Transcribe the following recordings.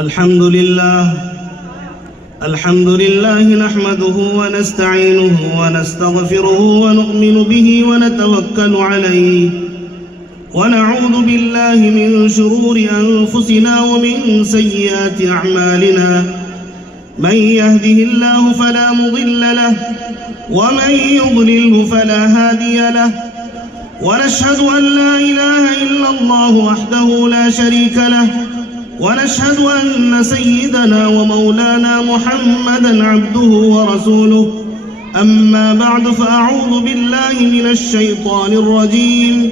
الحمد لله نحمده ونستعينه ونستغفره ونؤمن به ونتوكل عليه ونعوذ بالله من شرور أنفسنا ومن سيئات أعمالنا من يهده الله فلا مضل له ومن يضلله فلا هادي له ونشهد أن لا إله إلا الله وحده لا شريك له ونشهد أن سيدنا ومولانا محمدا عبده ورسوله أما بعد فأعوذ بالله من الشيطان الرجيم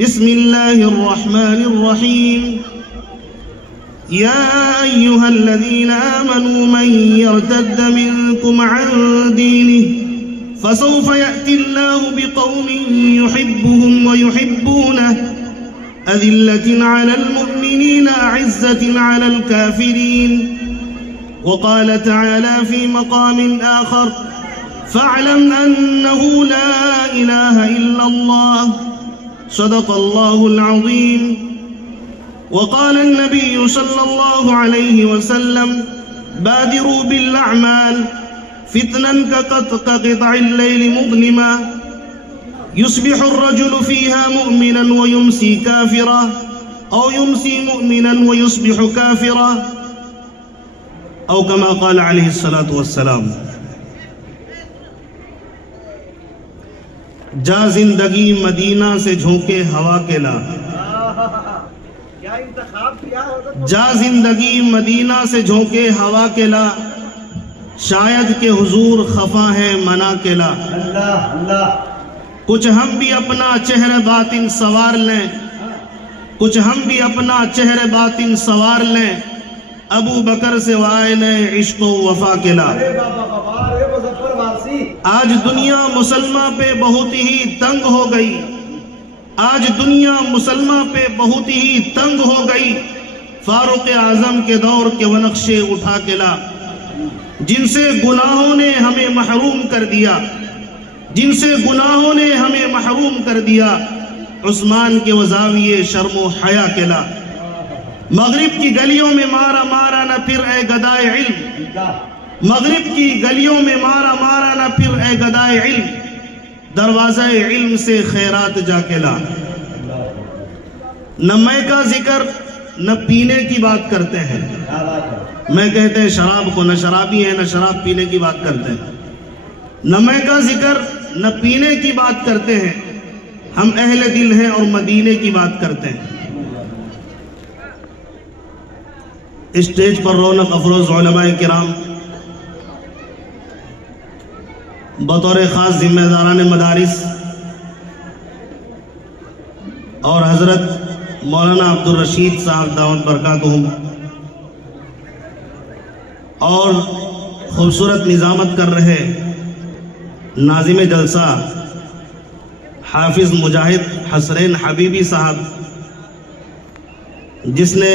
بسم الله الرحمن الرحيم يا أيها الذين آمنوا من يرتد منكم عن دينه فسوف يأتي الله بقوم يحبهم ويحبونه أذلة على المؤمنين أعزة على الكافرين وقال تعالى في مقام آخر فاعلم أنه لا إله إلا الله صدق الله العظيم وقال النبي صلى الله عليه وسلم بادروا بالأعمال فتنا كقطع الليل مظلما يصبح الرجل فيها مؤمنا ويمسي كافرا أو يمسي مؤمنا ويصبح كافرا أو كما قال عليه الصلاة والسلام جا زندگی مدینہ سے جھونکے ہوا کے لا جا زندگی مدینہ سے جھونکے ہوا کے لا شاید کہ حضور خفا ہے منا کے لا کچھ ہم بھی اپنا چہرہ باطن سوار لیں کچھ ہم بھی اپنا چہرہ باطن سوار لیں ابو بکر سے وائن عشق و وفا کے لا آج دنیا مسلمہ پہ بہت ہی تنگ ہو گئی آج دنیا مسلمہ پہ بہت ہی تنگ ہو گئی فاروق اعظم کے دور کے وہ نقشے اٹھا کے لا جن سے گناہوں نے ہمیں محروم کر دیا جن سے گناہوں نے ہمیں محروم کر دیا عثمان کے وہ زاویے شرم و حیا کے لا مغرب کی گلیوں میں مارا مارا نہ پھر اے گدائے علم مغرب کی گلیوں میں مارا مارا نہ پھر اے گدائے علم دروازہ علم سے خیرات جا کے لا نہ میں کا ذکر نہ پینے کی بات کرتے ہیں میں کہتے ہیں شراب کو نہ شرابی ہیں نہ شراب پینے کی بات کرتے ہیں نہ میں کا ذکر نہ پینے کی بات کرتے ہیں ہم اہل دل ہیں اور مدینے کی بات کرتے ہیں اسٹیج پر رونق افروز علماء کرام بطور خاص ذمہ داران مدارس اور حضرت مولانا عبدالرشید صاحب دعوت برکاتہم اور خوبصورت نظامت کر رہے ناظم جلسہ حافظ مجاہد حسرین حبیبی صاحب جس نے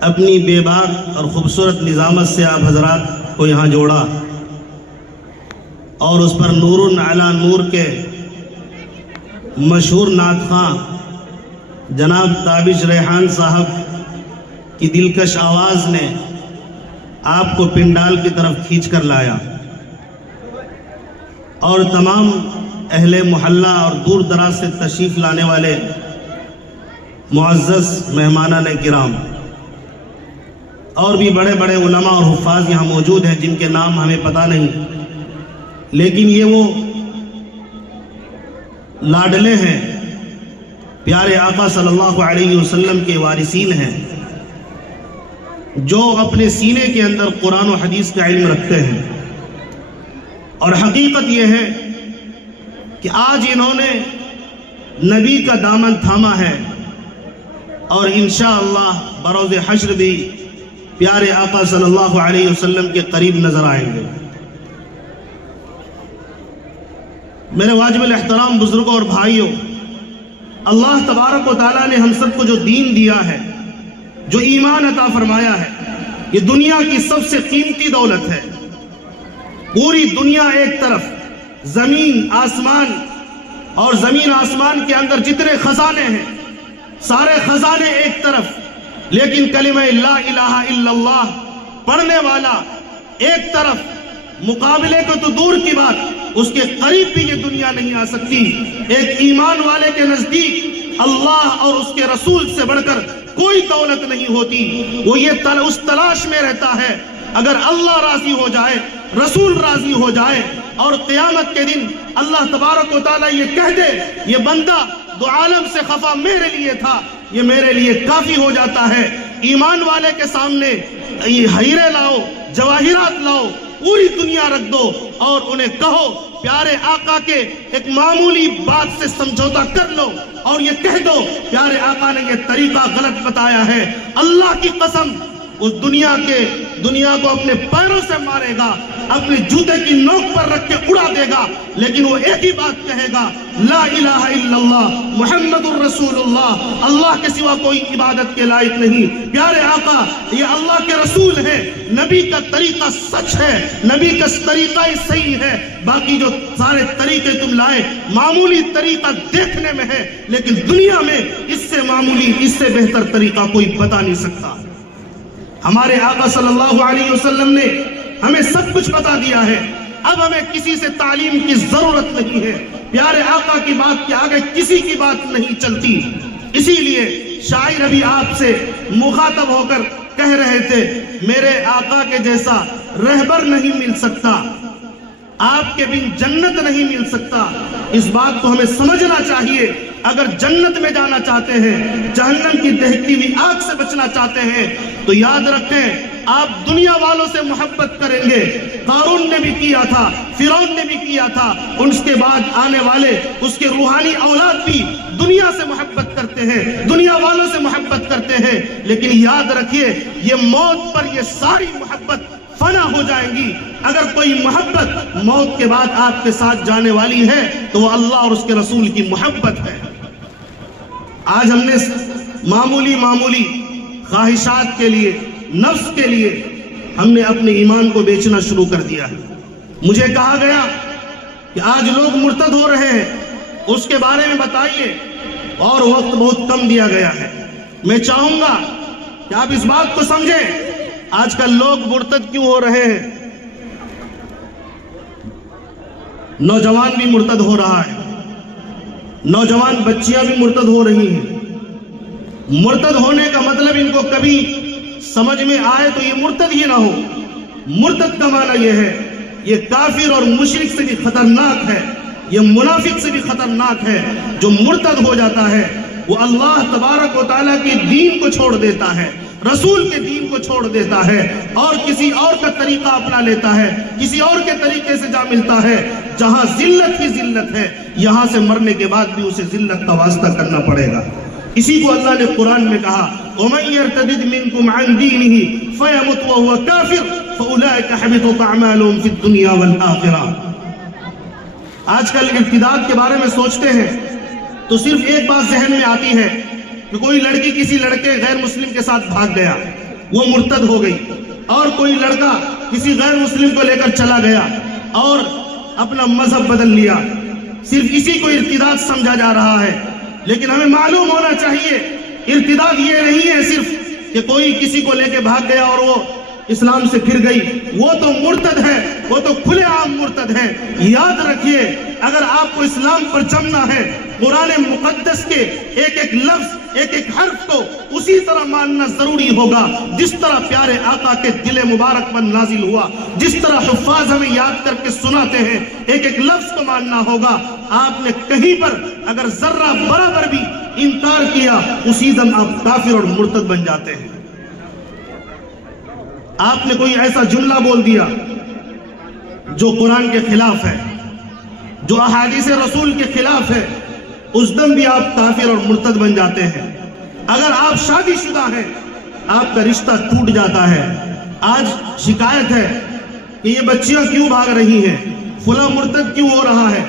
اپنی بے باک اور خوبصورت نظامت سے آپ حضرات کو یہاں جوڑا اور اس پر نور علی نور کے مشہور نعت خواں جناب تابش ریحان صاحب کی دلکش آواز نے آپ کو پنڈال کی طرف کھینچ کر لایا اور تمام اہل محلہ اور دور دراز سے تشریف لانے والے معزز مہمانان کرام اور بھی بڑے بڑے علماء اور حفاظ یہاں موجود ہیں جن کے نام ہمیں پتہ نہیں لیکن یہ وہ لاڈلے ہیں پیارے آقا صلی اللہ علیہ وسلم کے وارثین ہیں جو اپنے سینے کے اندر قرآن و حدیث کا علم رکھتے ہیں اور حقیقت یہ ہے کہ آج انہوں نے نبی کا دامن تھاما ہے اور انشاءاللہ بروز حشر بھی پیارے آقا صلی اللہ علیہ وسلم کے قریب نظر آئیں گے میرے واجب الاحترام بزرگوں اور بھائیوں اللہ تبارک و تعالیٰ نے ہم سب کو جو دین دیا ہے جو ایمان عطا فرمایا ہے یہ دنیا کی سب سے قیمتی دولت ہے پوری دنیا ایک طرف زمین آسمان اور زمین آسمان کے اندر جتنے خزانے ہیں سارے خزانے ایک طرف لیکن کلمہ لا الہ الا اللہ پڑھنے والا ایک طرف، مقابلے کو تو دور کی بات، اس کے قریب بھی یہ دنیا نہیں آ سکتی۔ ایک ایمان والے کے نزدیک اللہ اور اس کے رسول سے بڑھ کر کوئی دولت نہیں ہوتی۔ وہ یہ اس تلاش میں رہتا ہے، اگر اللہ راضی ہو جائے، رسول راضی ہو جائے، اور قیامت کے دن اللہ تبارک و تعالیٰ یہ کہہ دے یہ بندہ دو عالم سے خفا میرے لیے تھا، یہ میرے لیے کافی ہو جاتا ہے۔ ایمان والے کے سامنے ہیرے لاؤ، جواہرات لاؤ، پوری دنیا رکھ دو اور انہیں کہو پیارے آقا کے ایک معمولی بات سے سمجھوتا کر لو اور یہ کہہ دو پیارے آقا نے یہ طریقہ غلط بتایا ہے، اللہ کی قسم اس دنیا کو اپنے پیروں سے مارے گا، اپنے جوتے کی نوک پر رکھ کے اڑا دے گا، لیکن وہ ایک ہی بات کہے گا، لا الہ الا اللہ محمد الرسول اللہ، اللہ کے سوا کوئی عبادت کے لائق نہیں۔ پیارے آقا یہ اللہ کے رسول ہے، نبی کا طریقہ سچ ہے، نبی کا طریقہ ہی صحیح ہے، باقی جو سارے طریقے تم لائے معمولی طریقہ دیکھنے میں ہے، لیکن دنیا میں اس سے معمولی، اس سے بہتر طریقہ کوئی بتا نہیں سکتا۔ ہمارے آقا صلی اللہ علیہ وسلم نے ہمیں سب کچھ بتا دیا ہے، اب ہمیں کسی سے تعلیم کی ضرورت نہیں ہے، پیارے آقا کی بات کے آگے کسی کی بات نہیں چلتی۔ اسی لیے شاعر ابھی آپ سے مخاطب ہو کر کہہ رہے تھے میرے آقا کے جیسا رہبر نہیں مل سکتا، آپ کے بن جنت نہیں مل سکتا۔ اس بات کو ہمیں سمجھنا چاہیے، اگر جنت میں جانا چاہتے ہیں، جہنم کی دہتی ہوئی آگ سے بچنا چاہتے ہیں، تو یاد رکھیں آپ دنیا والوں سے محبت کریں گے۔ قارون نے بھی کیا تھا، فرعون نے بھی کیا تھا، اس کے بعد آنے والے اس کے روحانی اولاد بھی دنیا سے محبت کرتے ہیں، دنیا والوں سے محبت کرتے ہیں، لیکن یاد رکھیے یہ موت پر یہ ساری محبت فنا ہو جائیں گی۔ اگر کوئی محبت موت کے بعد آپ کے ساتھ جانے والی ہے تو وہ اللہ اور اس کے رسول کی محبت ہے۔ آج ہم نے معمولی خواہشات کے لیے، نفس کے لیے ہم نے اپنے ایمان کو بیچنا شروع کر دیا ہے۔ مجھے کہا گیا کہ آج لوگ مرتد ہو رہے ہیں، اس کے بارے میں بتائیے، اور وقت بہت کم دیا گیا ہے۔ میں چاہوں گا کہ آپ اس بات کو سمجھیں آج کل لوگ مرتد کیوں ہو رہے ہیں۔ نوجوان بھی مرتد ہو رہا ہے، نوجوان بچیاں بھی مرتد ہو رہی ہیں۔ مرتد ہونے کا مطلب ان کو کبھی سمجھ میں آئے تو یہ مرتد ہی نہ ہو۔ مرتد کا معنی یہ ہے، یہ کافر اور مشرک سے بھی خطرناک ہے، یہ منافق سے بھی خطرناک ہے۔ جو مرتد ہو جاتا ہے وہ اللہ تبارک و تعالیٰ کے دین کو چھوڑ دیتا ہے، رسول کے دین کو چھوڑ دیتا ہے، اور کسی اور کا طریقہ اپنا لیتا ہے، کسی اور کے طریقے سے جا ملتا ہے۔ جہاں ذلت ہی ذلت ہے، یہاں سے مرنے کے بعد بھی اسے ذلت کا واسطہ کرنا پڑے گا۔ اسی کو اللہ نے قرآن میں کہا وَمَن يَرْتَدِدْ مِنْكُمْ عَنْ دِينِهِ فَيَمُتْ وَهُوَ كَافِرٌ فَأُولَئِكَ حَبِطَتْ أَعْمَالُهُمْ فِي الدُّنْيَا وَالْآخِرَةِ۔ آج کل ارتداد کے بارے میں سوچتے ہیں تو صرف ایک بات ذہن میں آتی ہے کہ کوئی لڑکی کسی لڑکے غیر مسلم کے ساتھ بھاگ گیا، وہ مرتد ہو گئی، اور کوئی لڑکا کسی غیر مسلم کو لے کر چلا گیا اور اپنا مذہب بدل لیا، صرف اسی کو ارتداد سمجھا جا رہا ہے۔ لیکن ہمیں معلوم ہونا چاہیے ارتداد یہ نہیں ہے صرف کہ کوئی کسی کو لے کے بھاگ گیا اور وہ اسلام سے پھر گئی، وہ تو مرتد ہے، وہ تو کھلے عام مرتد ہے۔ یاد رکھیے اگر آپ کو اسلام پر جمنا ہے، قرآن مقدس کے ایک ایک لفظ، ایک ایک حرف کو اسی طرح ماننا ضروری ہوگا جس طرح پیارے آقا کے دل مبارک پر نازل ہوا، جس طرح حفاظ ہمیں یاد کر کے سناتے ہیں، ایک ایک لفظ کو ماننا ہوگا۔ آپ نے کہیں پر اگر ذرہ برابر بھی انکار کیا، اسی دم آپ کافر اور مرتد بن جاتے ہیں۔ آپ نے کوئی ایسا جملہ بول دیا جو قرآن کے خلاف ہے، جو احادیث رسول کے خلاف ہے، اس دم بھی آپ کافر اور مرتد بن جاتے ہیں۔ اگر آپ شادی شدہ ہیں، آپ کا رشتہ ٹوٹ جاتا ہے۔ آج شکایت ہے کہ یہ بچیاں کیوں بھاگ رہی ہیں، فلاں مرتد کیوں ہو رہا ہے،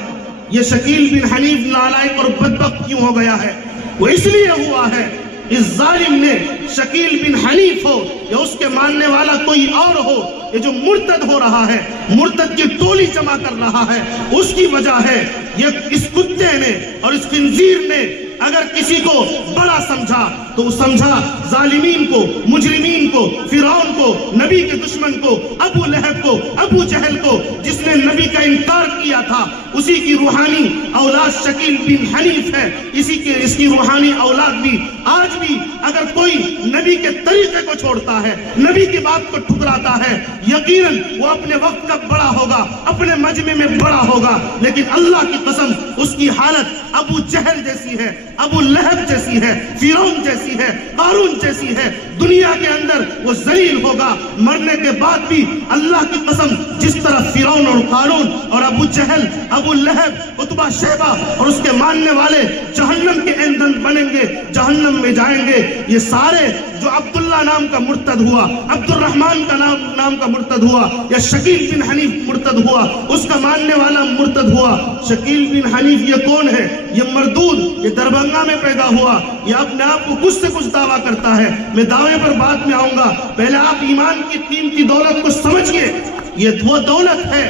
یہ شکیل بن حنیف نالائق اور بدبخت کیوں ہو گیا ہے۔ وہ اس لیے ہوا ہے اس ظالم نے، شکیل بن حنیف ہو یا اس کے ماننے والا کوئی اور ہو، یہ جو مرتد ہو رہا ہے، مرتد کی ٹولی جمع کر رہا ہے، اس کی وجہ ہے یہ اس کتے نے اور اس خنزیر نے اگر کسی کو بڑا سمجھا تو سمجھا ظالمین کو، مجرمین کو، فرعون کو، نبی کے دشمن کو، ابو لہب کو، ابو جہل کو، جس نے نبی کا انکار کیا تھا، اسی کی روحانی اولاد شکیل بن حنیف ہے، اس کی روحانی اولاد بھی آج بھی اگر کوئی نبی کے طریقے کو چھوڑتا ہے، نبی کی بات کو ٹھکراتا ہے، یقیناً وہ اپنے وقت کا بڑا ہوگا، اپنے مجمع میں بڑا ہوگا، لیکن اللہ کی قسم اس کی حالت ابو جہل جیسی ہے، ابو لہب جیسی ہے، فرعون جیسی ہے، قارون جیسی ہے۔ دنیا کے اندر وہ ذلیل ہوگا، مرنے کے بعد بھی اللہ کی قسم جس طرح فرعون اور قارون اور ابو جہل، ابو لہب، عتبہ شیبہ اور اس کے ماننے والے جہنم کے ایندھن بنیں گے، جہنم میں جائیں گے، یہ سارے جو عبداللہ نام کا مرتد ہوا، عبد الرحمن کا نام کا مرتد ہوا، یا شکیل بن حنیف مرتد ہوا، اس کا ماننے والا مرتد ہوا۔ شکیل بن حنیف یہ کون ہے؟ یہ مردود، یہ دربھنگہ میں پیدا ہوا، یہ اپنے آپ کو کچھ سے کچھ دعویٰ کرتا ہے، میں دعوے پر بعد میں آؤں گا، پہلے آپ ایمان کی قیمتی دولت کو سمجھئے۔ یہ وہ دولت ہے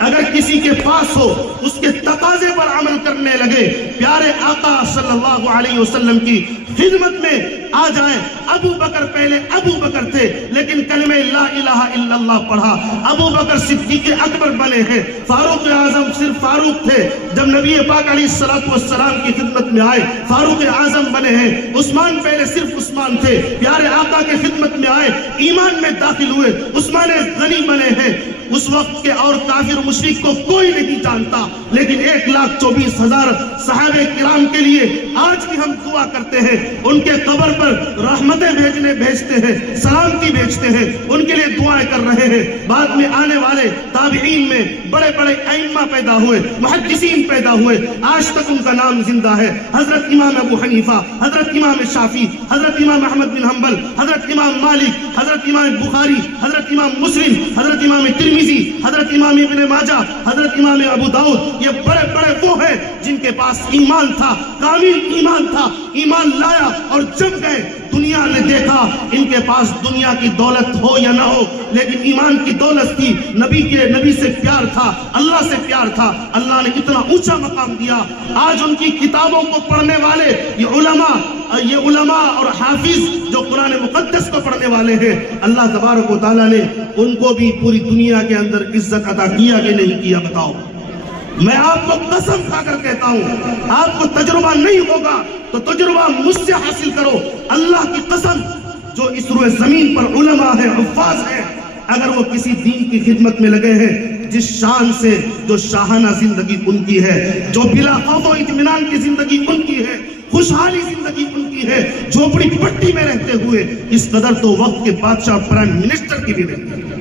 اگر کسی کے پاس ہو، اس کے تقاضے پر عمل کرنے لگے، پیارے آقا صلی اللہ علیہ وسلم کی خدمت میں آ جائیں۔ ابو بکر پہلے ابو بکر تھے لیکن کلمہ لا الہ الا اللہ پڑھا، ابو بکر صدیق اکبر بنے ہیں، فاروق اعظم صرف فاروق تھے، جب نبی پاک علیہ السلام کی خدمت میں آئے فاروق اعظم بنے ہیں، عثمان پہلے صرف عثمان تھے، پیارے آقا کے خدمت میں آئے، ایمان میں داخل ہوئے، عثمان غنی بنے ہیں۔ اس وقت کے اور کافر مشرک کو کوئی نہیں جانتا، لیکن 1,24,000 صحابہ کرام کے لیے آج بھی ہم دعا کرتے ہیں، ان کے قبر پر رحمتیں بھیجتے ہیں، سلامتی بھیجتے ہیں، ان کے لیے دعائیں کر رہے ہیں۔ بعد میں آنے والے تابعین میں بڑے بڑے ائمہ پیدا ہوئے، محدثین پیدا ہوئے، آج تک ان کا نام زندہ ہے۔ حضرت امام ابو حنیفہ، حضرت امام شافعی، حضرت امام احمد بن حنبل، حضرت امام مالک، حضرت امام بخاری، حضرت امام مسلم، حضرت امام ترمذی، حضرت امام ابن ماجہ، حضرت امام ابو داؤد، یہ بڑے بڑے وہ ہیں جن کے پاس ایمان تھا، کامل ایمان تھا، ایمان لایا اور جب گئے دنیا نے دیکھا ان کے پاس دنیا کی دولت ہو یا نہ ہو، لیکن ایمان کی دولت تھی، نبی سے پیار تھا، اللہ سے پیار تھا، اللہ نے اتنا اونچا مقام دیا۔ آج ان کی کتابوں کو پڑھنے والے یہ علماء اور حافظ جو قرآن مقدس کو پڑھنے والے ہیں، اللہ تبارک و تعالیٰ نے ان کو بھی پوری دنیا کے اندر عزت عطا کیا کہ نہیں کیا؟ بتاؤ۔ میں آپ کو قسم کھا کر کہتا ہوں، آپ کو تجربہ نہیں ہوگا تو تجربہ مجھ سے حاصل کرو، اللہ کی قسم جو اس روئے زمین پر علماء ہیں، حفاظ ہیں، اگر وہ کسی دین کی خدمت میں لگے ہیں، جس شان سے جو شاہانہ زندگی ان کی ہے، جو بلا خوف و اطمینان کی زندگی ان کی ہے، خوشحالی زندگی ان کی ہے، جھوپڑی پٹی میں رہتے ہوئے، اس قدر تو وقت کے بادشاہ پرائم منسٹر کی بھی نہیں ہے۔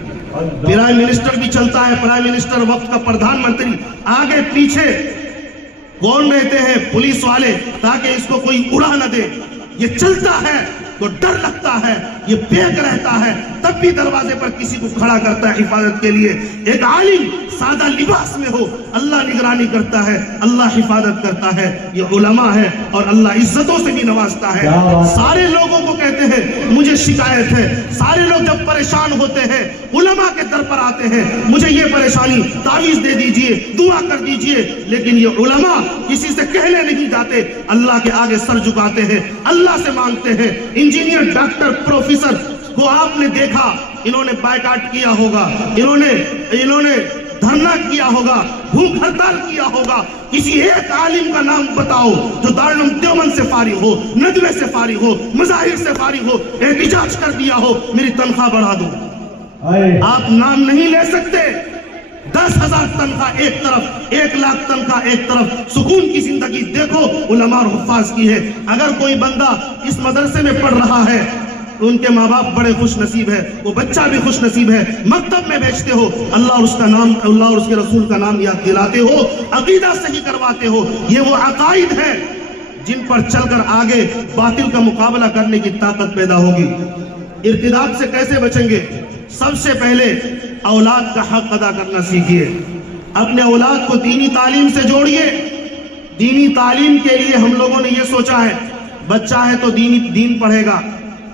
پرائم منسٹر بھی چلتا ہے، پرائم منسٹر وقت کا پردھان منتری، آگے پیچھے کون رہتے ہیں؟ پولیس والے، تاکہ اس کو کوئی اڑا نہ دے۔ یہ چلتا ہے تو ڈر لگتا ہے، یہ بیگ رہتا ہے، تب بھی دروازے پر کسی کو کھڑا کرتا ہے حفاظت کے لیے۔ ایک عالم سادہ لباس میں ہو، اللہ نگرانی کرتا ہے، اللہ حفاظت کرتا ہے۔ یہ علماء ہے اور اللہ عزتوں سے بھی نوازتا ہے۔ سارے لوگوں کو کہتے ہیں مجھے شکایت ہے، سارے لوگ جب پریشان ہوتے ہیں علماء کے در پر آتے ہیں، مجھے یہ پریشانی، تعویذ دے دیجئے، دعا کر دیجئے، لیکن یہ علماء کسی سے کہنے نہیں جاتے، اللہ کے آگے سر جھکاتے ہیں، اللہ سے مانگتے ہیں۔ انجینئر، ڈاکٹر، پروفیسر کو آپ نے دیکھا، انہوں نے بائیکاٹ کیا ہوگا، انہوں نے دھرنا کیا ہوگا، بھوک ہڑتال کیا ہوگا۔ کسی ایک عالم کا نام بتاؤ جو دارالعلوم دیوبند سے فارغ ہو، ندوے سے فارغ ہو، مظاہر سے فارغ ہو، احتجاج کر دیا ہو میری تنخواہ بڑھا دو۔ آپ نام نہیں لے سکتے۔ 10,000 تنخواہ ایک طرف، 1,00,000 تنخواہ ایک طرف، سکون کی زندگی دیکھو علماء اور حفاظ کی ہے۔ اگر کوئی بندہ اس مدرسے میں پڑھ رہا ہے، ان کے ماں باپ بڑے خوش نصیب ہے، وہ بچہ بھی خوش نصیب ہے، مکتب میں بھیجتے ہو، اللہ اور اس کا نام، اللہ اور اس کے رسول کا نام یاد دلاتے ہو، عقیدہ صحیح کرواتے ہو۔ یہ وہ عقائد ہیں جن پر چل کر آگے باطل کا مقابلہ کرنے کی طاقت پیدا ہوگی۔ ارتداد سے کیسے بچیں گے؟ سب سے پہلے اولاد کا حق ادا کرنا سیکھیے، اپنے اولاد کو دینی تعلیم سے جوڑیے۔ دینی تعلیم کے لیے ہم لوگوں نے یہ سوچا ہے بچہ ہے تو دین پڑھے گا،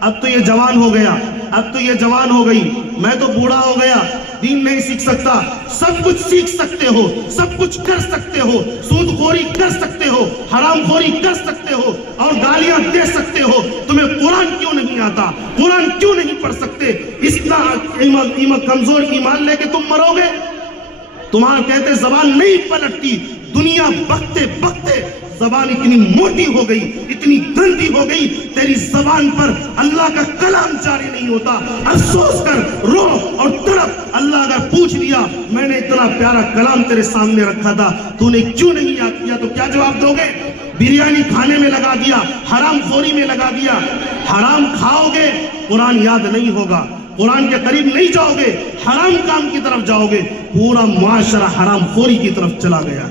اب تو یہ جوان ہو گیا، اب تو یہ جوان ہو گئی، میں تو بوڑھا ہو گیا، دین نہیں سیکھ سکتا۔ سب کچھ سیکھ سکتے ہو، سب کچھ کر سکتے ہو، سود خوری کر سکتے ہو، حرام خوری کر سکتے ہو، اور گالیاں دے سکتے ہو، تمہیں قرآن کیوں نہیں آتا؟ قرآن کیوں نہیں پڑھ سکتے؟ اتنا کمزور ایمان لے کے تم مرو گے؟ تمہارا کہتے زبان نہیں پلٹتی، دنیا بکتے بکتے زبان اتنی موٹی ہو گئی، اتنی گندی ہو گئی، تیری زبان پر اللہ کا کلام جاری نہیں ہوتا۔ افسوس کر، رو اور تڑپ۔ اللہ اگر پوچھ لیا میں نے اتنا پیارا کلام تیرے سامنے رکھا تھا، تو نے کیوں نہیں یاد کیا؟ تو کیا جواب دو گے؟ بریانی کھانے میں لگا دیا، حرام خوری میں لگا دیا۔ حرام کھاؤ گے، قرآن یاد نہیں ہوگا، قرآن کے قریب نہیں جاؤ گے، حرام کام کی طرف جاؤ گے، پورا معاشرہ حرام خوری کی طرف چلا گیا۔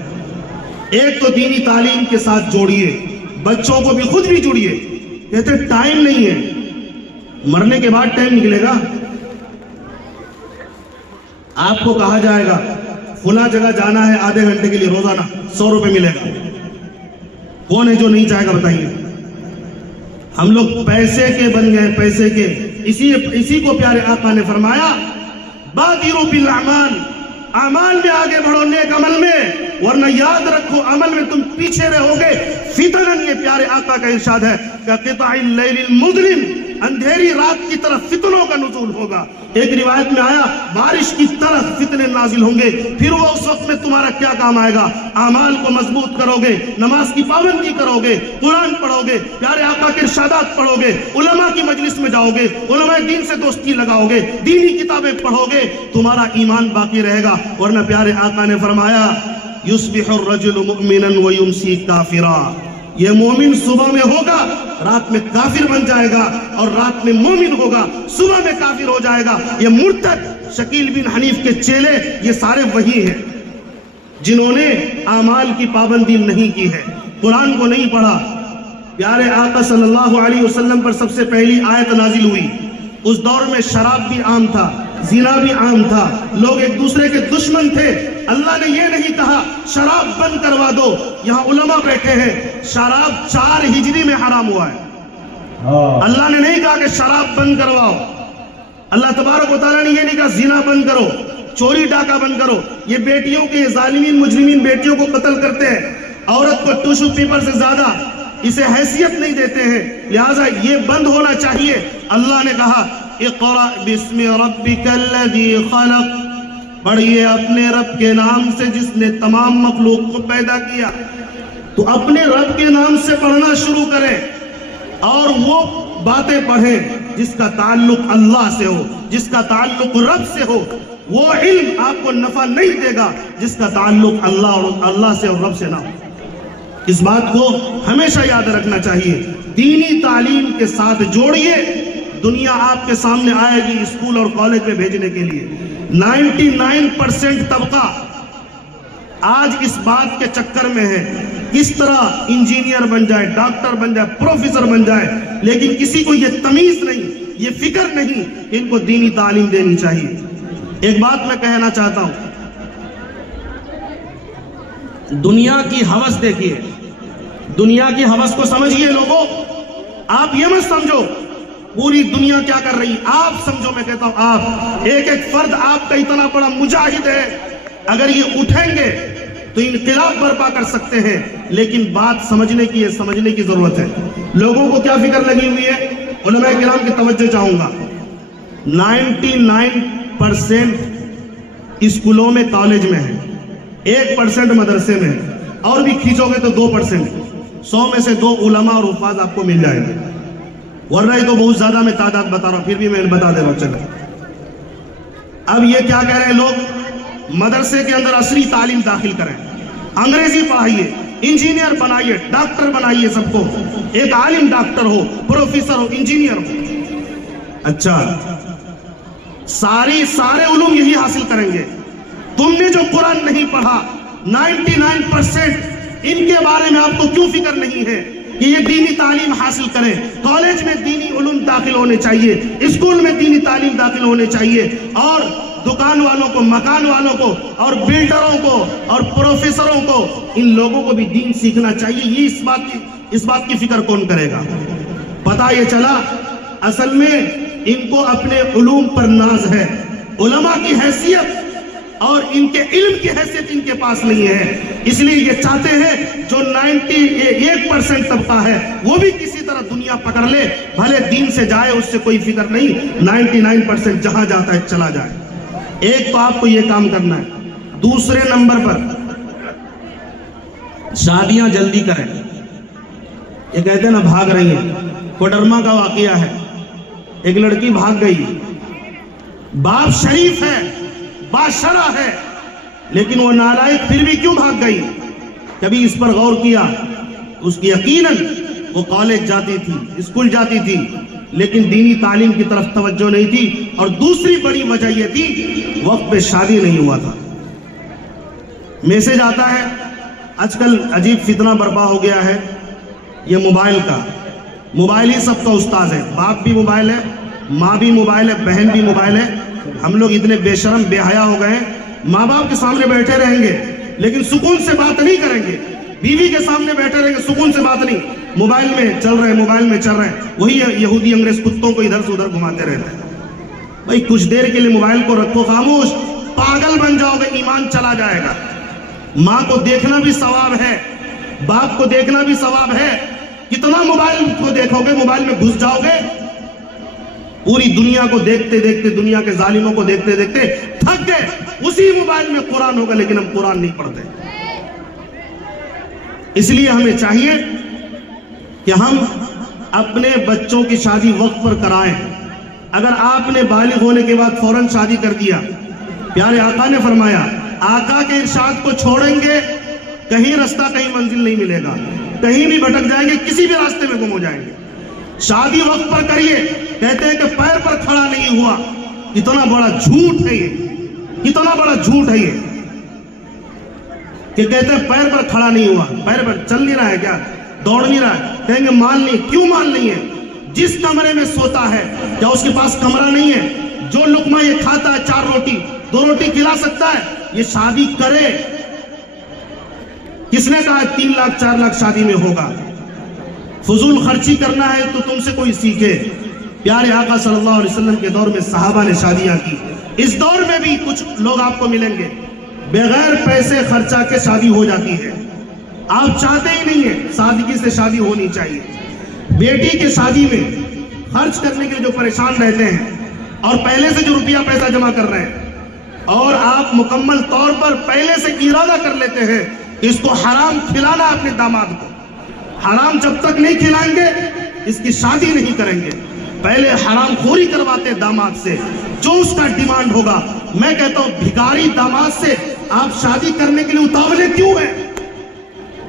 ایک تو دینی تعلیم کے ساتھ جوڑیے، بچوں کو بھی خود بھی جوڑیے۔ کہتے ٹائم نہیں ہے، مرنے کے بعد ٹائم نکلے گا۔ آپ کو کہا جائے گا فلاں جگہ جانا ہے آدھے گھنٹے کے لیے روزانہ، 100 روپے ملے گا۔ کون ہے جو نہیں چاہے گا بتائیے؟ ہم لوگ پیسے کے بن گئے، پیسے کے۔ اسی کو پیارے آقا نے فرمایا بادروا بالاعمال، اعمال میں آگے بڑھو، نیک عمل میں، ورنہ یاد رکھو عمل میں تم پیچھے رہو گے۔ فتنن، یہ پیارے آقا کا ارشاد ہے کہ قطع اللیل المظلم، اندھیری رات کی طرف فتنوں کا نزول ہوگا۔ ایک روایت میں آیا بارش کی طرف فتنے نازل ہوں گے، پھر وہ اس وقت میں تمہارا کیا کام آئے گا؟ اعمال کو مضبوط کرو گے، نماز کی پابندی کرو گے، قرآن پڑھو گے، پیارے آقا کے ارشادات پڑھو گے، علماء کی مجلس میں جاؤ گے، علماء دین سے دوستی لگاؤ گے، دینی کتابیں پڑھو گے، تمہارا ایمان باقی رہے گا۔ ورنہ پیارے آقا نے فرمایا یصبح الرجل مؤمنا ویمسی کافرا، یہ مومن صبح میں ہوگا، رات میں کافر بن جائے گا، اور رات میں مومن ہوگا، صبح میں کافر ہو جائے گا۔ یہ مرتد شکیل بن حنیف کے چیلے یہ سارے وہی ہیں جنہوں نے اعمال کی پابندی نہیں کی ہے، قرآن کو نہیں پڑھا۔ پیارے آقا صلی اللہ علیہ وسلم پر سب سے پہلی آیت نازل ہوئی، اس دور میں شراب بھی عام تھا، زنا بھی عام تھا، لوگ ایک دوسرے کے دشمن تھے۔ اللہ نے یہ نہیں کہا شراب بند کروا دو، یہاں علماء بیٹھے ہیں، شراب 4 ہجری میں حرام ہوا ہے۔ اللہ نے نہیں کہا کہ شراب بند کرواؤ، اللہ تبارک و تعالیٰ نے یہ نہیں کہا زنا بند کرو، چوری ڈاکہ بند کرو۔ یہ بیٹیوں کے ظالمین مجرمین بیٹیوں کو قتل کرتے ہیں، عورت کو ٹیشو پیپر سے زیادہ اسے حیثیت نہیں دیتے ہیں، لہٰذا یہ بند ہونا چاہیے۔ اللہ نے کہا اقرأ بسم ربک الذی خلق، پڑھیے اپنے رب کے نام سے جس نے تمام مخلوق کو پیدا کیا۔ تو اپنے رب کے نام سے پڑھنا شروع کریں، اور وہ باتیں پڑھیں جس کا تعلق اللہ سے ہو، جس کا تعلق رب سے ہو۔ وہ علم آپ کو نفع نہیں دے گا جس کا تعلق اللہ سے اور رب سے نہ ہو۔ اس بات کو ہمیشہ یاد رکھنا چاہیے۔ دینی تعلیم کے ساتھ جوڑیے، دنیا آپ کے سامنے آئے گی اسکول اور کالج میں بھیجنے کے لیے۔ 99% طبقہ آج اس بات کے چکر میں ہے کس طرح انجینئر بن جائے، ڈاکٹر بن جائے، پروفیسر بن جائے، لیکن کسی کو یہ تمیز نہیں، یہ فکر نہیں، ان کو دینی تعلیم دینی چاہیے۔ ایک بات میں کہنا چاہتا ہوں، دنیا کی ہوس دیکھیے، دنیا کی ہوس کو سمجھیے لوگوں۔ آپ یہ مت سمجھو پوری دنیا کیا کر رہی، آپ سمجھو، میں کہتا ہوں آپ، ایک ایک فرد آپ کا اتنا بڑا مجاہد ہے، اگر یہ اٹھیں گے تو انقلاب برپا کر سکتے ہیں۔ لیکن بات سمجھنے کی ہے، سمجھنے کی ضرورت ہے۔ لوگوں کو کیا فکر لگی ہوئی ہے؟ علماء کرام کی توجہ چاہوں گا۔ 99% اسکولوں میں کالج میں ہے، 1% مدرسے میں ہے، اور بھی کھینچو گے تو 2%، 100 میں سے 2 علماء اور حفاظ آپ کو مل جائیں گے، ورنہ تو بہت زیادہ میں تعداد بتا رہا ہوں، پھر بھی میں بتا دے رہا ہوں۔ چلو اب یہ کیا کہہ رہے ہیں لوگ؟ مدرسے کے اندر عصری تعلیم داخل کریں، انگریزی پڑھائیے، انجینئر بنائیے، ڈاکٹر بنائیے، سب کو ایک عالم ڈاکٹر ہو، پروفیسر ہو، انجینئر ہو۔ اچھا سارے علوم یہی حاصل کریں گے۔ تم نے جو قرآن نہیں پڑھا، 99% ان کے بارے میں آپ کو کیوں فکر نہیں ہے کہ یہ دینی تعلیم حاصل کریں؟ کالج میں دینی علوم داخل ہونے چاہیے، اسکول میں دینی تعلیم داخل ہونے چاہیے، اور دکان والوں کو، مکان والوں کو، اور بلڈروں کو، اور پروفیسروں کو، ان لوگوں کو بھی دین سیکھنا چاہیے۔ یہ اس بات کی فکر کون کرے گا؟ پتہ یہ چلا اصل میں ان کو اپنے علوم پر ناز ہے، علماء کی حیثیت اور ان کے علم کی حیثیت ان کے پاس نہیں ہے، اس لیے یہ چاہتے ہیں جو 91% طبقہ ہے وہ بھی کسی طرح دنیا پکڑ لے، بھلے دین سے جائے اس سے کوئی فکر نہیں، 99% جہاں جاتا ہے چلا جائے۔ ایک تو آپ کو یہ کام کرنا ہے۔ دوسرے نمبر پر شادیاں جلدی کریں۔ یہ کہتے ہیں نا بھاگ رہی ہیں، کوڈرما کا واقعہ ہے، ایک لڑکی بھاگ گئی، باپ شریف ہے، باشرہ ہے، لیکن وہ نالائق پھر بھی کیوں بھاگ گئی؟ کبھی اس پر غور کیا؟ اس کی یقیناً وہ کالج جاتی تھی، اسکول جاتی تھی، لیکن دینی تعلیم کی طرف توجہ نہیں تھی، اور دوسری بڑی وجہ یہ تھی وقت پہ شادی نہیں ہوا تھا۔ میسج آتا ہے، آج کل عجیب فتنہ برپا ہو گیا ہے یہ موبائل کا، موبائل ہی سب کا استاذ ہے، باپ بھی موبائل ہے، ماں بھی موبائل ہے، بہن بھی موبائل ہے۔ ہم لوگ اتنے بے شرم بے حیا ہو گئے ہیں، ماں باپ کے سامنے بیٹھے رہیں گے لیکن سکون سے بات نہیں کریں گے، بیوی کے سامنے بیٹھے رہیں گے سکون سے بات نہیں، موبائل میں چل رہے ہیں، موبائل میں چل رہے ہیں، وہی یہودی انگریز کتوں کو ادھر سے ادھر گھماتے رہتے ہیں۔ بھائی کچھ دیر کے لیے موبائل کو رکھو خاموش، پاگل بن جاؤ گے، ایمان چلا جائے گا۔ ماں کو دیکھنا بھی ثواب ہے، باپ کو دیکھنا بھی ثواب ہے۔ کتنا موبائل کو دیکھو گے، موبائل میں گھس جاؤ گے، پوری دنیا کو دیکھتے دیکھتے، دنیا کے ظالموں کو دیکھتے دیکھتے تھک گئے، اسی موبائل میں قرآن ہوگا لیکن ہم قرآن نہیں پڑھتے۔ اس لیے ہمیں چاہیے کہ ہم اپنے بچوں کی شادی وقت پر کرائیں۔ اگر آپ نے بالغ ہونے کے بعد فوراً شادی کر دیا، پیارے آقا نے فرمایا آقا کے ارشاد کو چھوڑیں گے کہیں رستہ کہیں منزل نہیں ملے گا، کہیں بھی بھٹک جائیں گے، کسی بھی راستے میں گم ہو جائیں گے۔ شادی وقت پر کریے۔ کہتے ہیں کہ پیر پر کھڑا نہیں ہوا، اتنا بڑا جھوٹ ہے یہ، اتنا بڑا جھوٹ ہے یہ کہ کہتے ہیں پیر پر کھڑا نہیں ہوا، پیر پر چل نہیں رہا ہے کیا، دوڑ نہیں رہا ہے؟ کہیں گے مال نہیں، کیوں مال نہیں ہے؟ جس کمرے میں سوتا ہے کیا اس کے پاس کمرہ نہیں ہے؟ جو لقمہ یہ کھاتا ہے 4 روٹی 2 روٹی کھلا سکتا ہے؟ یہ شادی کرے۔ کس نے کہا 3 لاکھ 4 لاکھ شادی میں ہوگا؟ فضول خرچی کرنا ہے تو تم سے کوئی سیکھے۔ پیارے آقا صلی اللہ علیہ وسلم کے دور میں صحابہ نے شادیاں کی، اس دور میں بھی کچھ لوگ آپ کو ملیں گے بغیر پیسے خرچہ کے شادی ہو جاتی ہے۔ آپ چاہتے ہی نہیں ہیں، سادگی سے شادی ہونی چاہیے۔ بیٹی کے شادی میں خرچ کرنے کے لیے جو پریشان رہتے ہیں اور پہلے سے جو روپیہ پیسہ جمع کر رہے ہیں، اور آپ مکمل طور پر پہلے سے ارادہ کر لیتے ہیں اس کو حرام کھلانا اپنے داماد کو، حرام جب تک نہیں کھلائیں گے اس کی شادی نہیں کریں گے، پہلے حرام خوری کرواتے داماد سے، جو اس کا ڈیمانڈ ہوگا۔ میں کہتا ہوں بھکاری داماد سے آپ شادی کرنے کے لیے اتاولے کیوں ہیں؟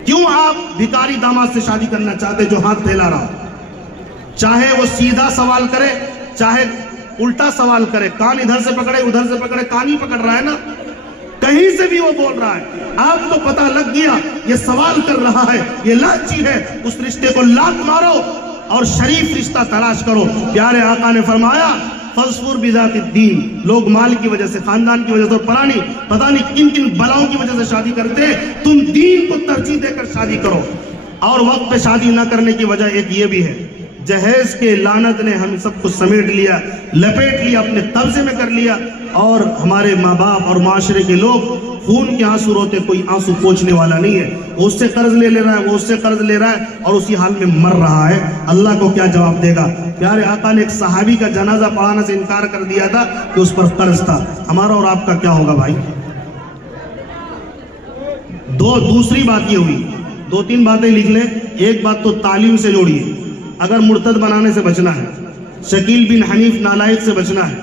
کیوں آپ بھکاری داماد سے شادی کرنا چاہتے جو ہاتھ پھیلا رہا؟ چاہے وہ سیدھا سوال کرے چاہے الٹا سوال کرے، کان ادھر سے پکڑے ادھر سے پکڑے، کان ہی پکڑ رہا ہے نا، کہیں سے بھی وہ بول رہا ہے، آپ کو پتہ لگ گیا یہ سوال کر رہا ہے، یہ لالچی ہے، اس رشتے کو لات مارو اور شریف رشتہ تلاش کرو۔ پیارے آقا نے فرمایا فَاصْبِرْ بِذَاتِ الدِّينِ، لوگ مال کی وجہ سے، خاندان کی وجہ سے، پتہ نہیں کن کن بلاؤں کی وجہ سے شادی کرتے ہیں، تم دین کو ترجیح دے کر شادی کرو۔ اور وقت پہ شادی نہ کرنے کی وجہ ایک یہ بھی ہے، جہیز کے لعنت نے ہم سب کو سمیٹ لیا، لپیٹ لیا، اپنے قبضے میں کر لیا، اور ہمارے ماں باپ اور معاشرے کے لوگ خون کے آنسو روتے، کوئی آنسو پوچھنے والا نہیں ہے، وہ اس سے قرض لے رہا ہے، وہ اس سے قرض لے رہا ہے اور اسی حال میں مر رہا ہے، اللہ کو کیا جواب دے گا؟ پیارے آقا نے ایک صحابی کا جنازہ پڑھانے سے انکار کر دیا تھا کہ اس پر قرض تھا، ہمارا اور آپ کا کیا ہوگا بھائی؟ دوسری بات یہ ہوئی، 2-3 باتیں لکھ لیں۔ ایک بات تو تعلیم سے جوڑیے، اگر مرتد بنانے سے بچنا ہے، شکیل بن حنیف نالائق سے بچنا ہے،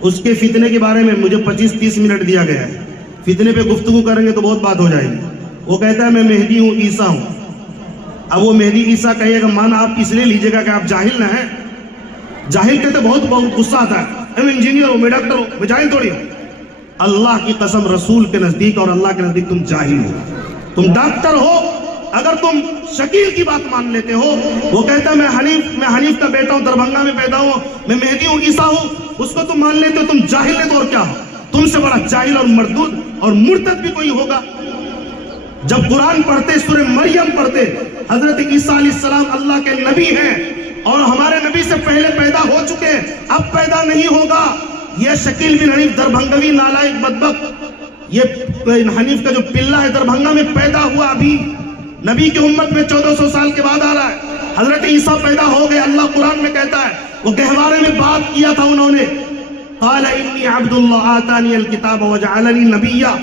اس کے فتنے کے بارے میں مجھے 25-30 منٹ دیا گیا ہے، فتنے پہ گفتگو کریں گے تو بہت بات ہو جائے گی۔ وہ کہتا ہے میں مہدی ہوں، عیسیٰ ہوں۔ اب وہ مہدی عیسیٰ کہیے گا، مانا آپ اس لیے لیجئے گا کہ آپ جاہل نہ ہیں۔ جاہل کہتے بہت غصہ آتا ہے، میں انجینئر ہوں، میں ڈاکٹر ہوں، میں جاہل تھوڑی ہوں۔ اللہ کی قسم رسول کے نزدیک اور اللہ کے نزدیک تم جاہل ہو، تم ڈاکٹر ہو اگر تم شکیل کی بات مان لیتے ہو۔ وہ کہتا ہے میں حنیف کا بیٹا ہوں، دربھنگا میں پیدا ہوں، میں مہدی ہوں، عیسیٰ ہوں، اس کو تم مان لیتے ہو، تم جاہل ہے تو اور کیا ہو؟ تم سے بڑا جاہل اور مردود اور مرتد بھی کوئی ہوگا؟ جب قرآن پڑھتے، سورہ مریم پڑھتے، حضرت عیسیٰ علیہ السلام اللہ کے نبی ہیں اور ہمارے نبی سے پہلے پیدا ہو چکے ہیں، اب پیدا نہیں ہوگا۔ یہ شکیل بن حنیف دربھنگوی نالائق بدبخت، یہ حنیف کا جو پلہ ہے دربھنگا میں پیدا ہوا، ابھی نبی کی امت میں 1400 سال کے بعد آ رہا ہے۔ حضرت عیسیٰ پیدا ہو گئے، اللہ قرآن میں کہتا ہے، وہ گہوارے میں بات کیا تھا انہوں نے، قال انی عبد اللہ آتانی الکتاب وجعلنی نبیا،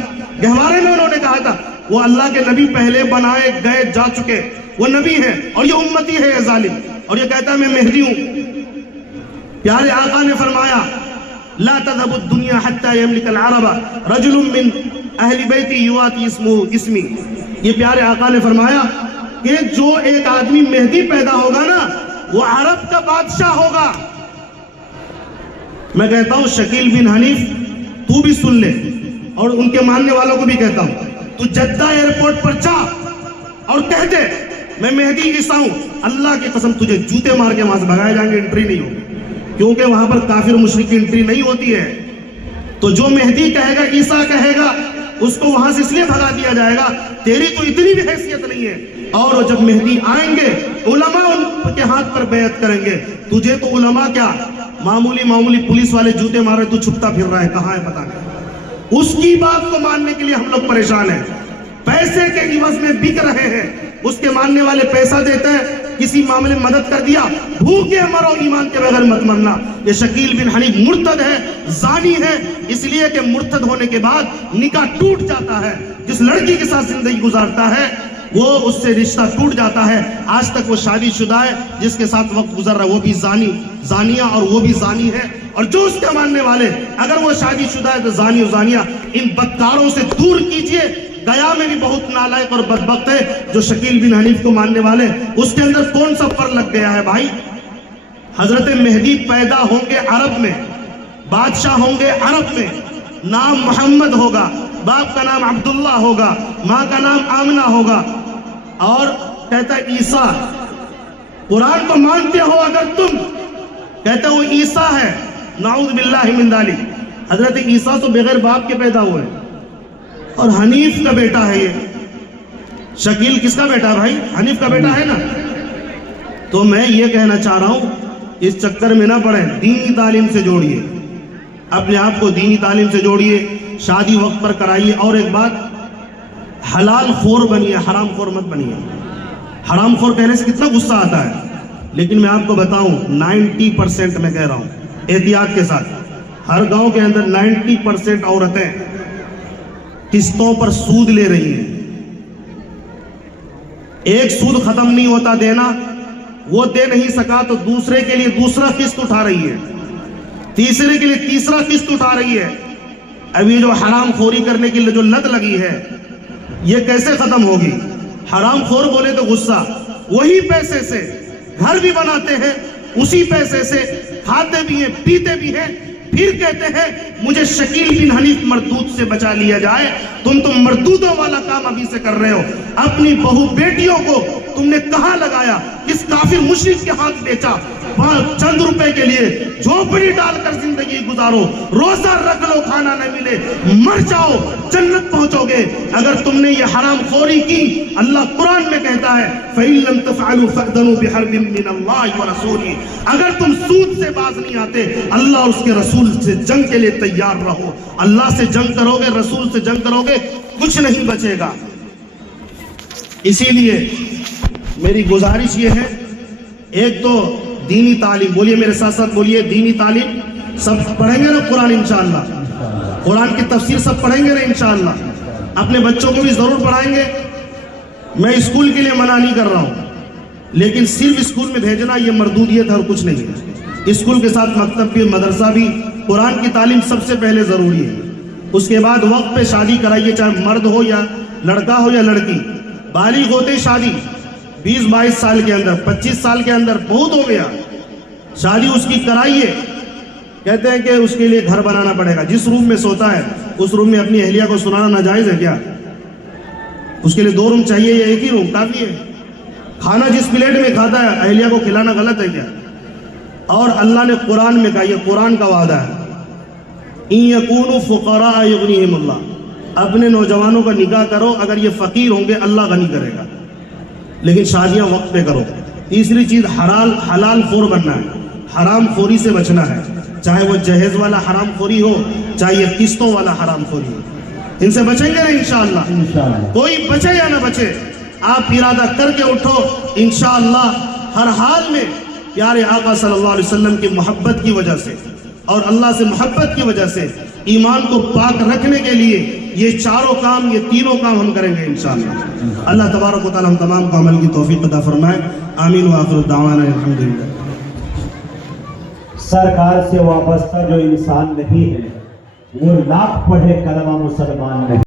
گہوارے میں انہوں نے کہا تھا وہ اللہ کے نبی پہلے بنائے گئے جا چکے، وہ نبی ہیں اور یہ امتی ہے یہ ظالم، اور یہ کہتا ہے میں مہدی ہوں۔ پیارے آقا نے فرمایا لا تذهب الدنيا حتى يملك العرب رجل من اہل بیتی یواتی اسمی، یہ پیارے آقا نے فرمایا کہ جو ایک آدمی مہدی پیدا ہوگا نا وہ عرب کا بادشاہ ہوگا۔ میں کہتا ہوں شکیل بن حنیف تو بھی سن لے، اور ان کے ماننے والوں کو بھی کہتا ہوں، تو جدہ ایئرپورٹ پر جا اور کہہ دے میں مہدی عیسیٰ ہوں، اللہ کی قسم تجھے جوتے مار کے وہاں سے بھگائے جائیں گے، انٹری نہیں ہوگی، کیونکہ وہاں پر کافر مشرک کی انٹری نہیں ہوتی ہے۔ تو جو مہدی کہے گا، عیسیٰ کہے گا، اس کو وہاں سے اس لیے بھگا دیا جائے گا، تیری تو اتنی بھی حیثیت نہیں ہے۔ اور جب مہدی آئیں گے علماء ان کے ہاتھ پر بیعت کریں گے، تجھے تو علماء کیا معمولی پولیس والے جوتے مارے، تو چھپتا پھر رہا ہے، کہاں ہے پتہ نہیں۔ اس کی بات کو ماننے کے لیے ہم لوگ پریشان ہیں، پیسے کے عوض میں بک رہے ہیں، اس کے ماننے والے پیسہ دیتے ہیں، کسی معاملے میں مدد کر دیا، بھوکے مرو ایمان کے بغیر مت مرنا۔ یہ شکیل بن حنیف مرتد ہے، زانی ہے، اس لیے کہ مرتد ہونے کے بعد نکاح ٹوٹ جاتا ہے، جس لڑکی کے ساتھ زندگی گزارتا ہے وہ اس سے رشتہ ٹوٹ جاتا ہے، آج تک وہ شادی شدہ ہے، جس کے ساتھ وقت گزر رہا ہے وہ بھی زانیہ اور وہ بھی زانی ہے، اور جو اس کے ماننے والے اگر وہ شادی شدہ ہے تو زانی و زانیہ، ان بدکاروں سے دور کیجئے۔ گیا میں بھی بہت نالائق اور بدبخت ہے جو شکیل بن حنیف کو ماننے والے، اس کے اندر کون سا پر لگ گیا ہے بھائی؟ حضرت مہدی پیدا ہوں گے عرب میں، بادشاہ ہوں گے عرب میں، نام محمد ہوگا، باپ کا نام عبداللہ ہوگا، ماں کا نام آمنہ ہوگا، اور کہتا ہے عیسیٰ، قرآن کو مانتے ہو اگر تم، کہتے ہو عیسیٰ ہے، نعوذ باللہ من ذالک، حضرت عیسیٰ تو بغیر باپ کے پیدا ہوئے، اور حنیف کا بیٹا ہے یہ، شکیل کس کا بیٹا ہے بھائی؟ حنیف کا بیٹا ہے نا۔ تو میں یہ کہنا چاہ رہا ہوں اس چکر میں نہ پڑیں، دینی تعلیم سے جوڑیے، اپنے آپ کو دینی تعلیم سے جوڑیے، شادی وقت پر کرائیے، اور ایک بات حلال خور بنیے، حرام خور مت بنیے۔ حرام خور کہنے سے کتنا غصہ آتا ہے، لیکن میں آپ کو بتاؤں 90% میں کہہ رہا ہوں احتیاط کے ساتھ، ہر گاؤں کے اندر 90% عورتیں قسطوں پر سود لے رہی ہیں، ایک سود ختم نہیں ہوتا دینا، وہ دے نہیں سکا تو دوسرے کے لیے دوسرا قسط اٹھا رہی ہے، تیسرے کے لیے تیسرا قسط اٹھا رہی ہے۔ اب یہ جو حرام خوری کرنے کی جو لت لگی ہے یہ کیسے ختم ہوگی؟ حرام خور بولے تو غصہ، وہی پیسے سے گھر بھی بناتے ہیں، اسی پیسے سے کھاتے بھی ہیں، پیتے بھی ہیں، پھر کہتے ہیں مجھے شکیل بن حنیف مردود سے بچا لیا جائے۔ تم تو مردودوں والا کام ابھی سے کر رہے ہو، اپنی بہو بیٹیوں کو تم نے کہاں لگایا، کس کافر مشرک کے ہاتھ بیچا، چند روپے کے لیے جھوپڑی ڈال کر زندگی گزارو، روزہ رکھ لو، کھانا نہ ملے، مر جاؤ، جنت پہنچو گے۔ اگر تم نے یہ حرام خوری کی، اللہ قرآن میں کہتا ہے فَإِن لَمْ تَفْعَلُوا فَأْذَنُوا بِحَرْبٍ مِّنَ اللَّهِ وَرَسُولِهِ، اگر تم سود سے باز نہیں آتے، اللہ اور اس کے رسول سے جنگ کے لیے تیار رہو۔ اللہ سے جنگ کرو گے، رسول سے جنگ کرو گے، کچھ نہیں بچے گا۔ اسی لیے میری گزارش یہ ہے، ایک تو دینی تعلیم، بولیے میرے ساتھ ساتھ بولیے، دینی تعلیم سب پڑھیں گے نا قرآن انشاءاللہ، قرآن کی تفسیر سب پڑھیں گے نا انشاءاللہ، اپنے بچوں کو بھی ضرور پڑھائیں گے۔ میں اسکول کے لیے منع نہیں کر رہا ہوں، لیکن صرف اسکول میں بھیجنا یہ مردودیت ہے اور کچھ نہیں ہے۔ اسکول کے ساتھ مکتب بھی، مدرسہ بھی، قرآن کی تعلیم سب سے پہلے ضروری ہے۔ اس کے بعد وقت پہ شادی کرائیے، چاہے مرد ہو یا لڑکا ہو یا لڑکی، بالغ ہوتے شادی 20-22 سال کے اندر، 25 سال کے اندر بہت ہو گیا، شادی اس کی کرائیے۔ کہتے ہیں کہ اس کے لیے گھر بنانا پڑے گا، جس روم میں سوتا ہے اس روم میں اپنی اہلیہ کو سنانا ناجائز ہے کیا؟ اس کے لیے 2 روم چاہیے یا 1 ہی روم کافی ہے؟ کھانا جس پلیٹ میں کھاتا ہے اہلیہ کو کھلانا غلط ہے کیا؟ اور اللہ نے قرآن میں کہا، یہ قرآن کا وعدہ ہے، إِن يَكُونُوا فُقَرَاءَ يُغْنِهِمُ اللَّهُ، اپنے نوجوانوں کا نکاح کرو، اگر یہ فقیر ہوں گے اللہ غنی کرے گا، لیکن شادیاں وقت پہ کرو۔ تیسری چیز حلال خور بننا ہے، حرام خوری سے بچنا ہے، چاہے وہ جہیز والا حرام خوری ہو، چاہے یہ قسطوں والا حرام خوری ہو، ان سے بچیں گے نا انشاءاللہ۔ کوئی بچے یا نہ بچے، آپ ارادہ کر کے اٹھو، انشاءاللہ ہر حال میں پیارے آقا صلی اللہ علیہ وسلم کی محبت کی وجہ سے اور اللہ سے محبت کی وجہ سے ایمان کو پاک رکھنے کے لیے یہ چاروں کام، یہ تینوں کام ہم کریں گے انشاءاللہ۔ اللہ تبارک و تعالی ہم تمام کو عمل کی توفیق عطا فرمائے، آمین وآخر دعوانا الحمدللہ۔ سرکار سے وابستہ جو انسان نہیں ہے وہ لاکھ پڑھے کلمہ مسلمان نہیں۔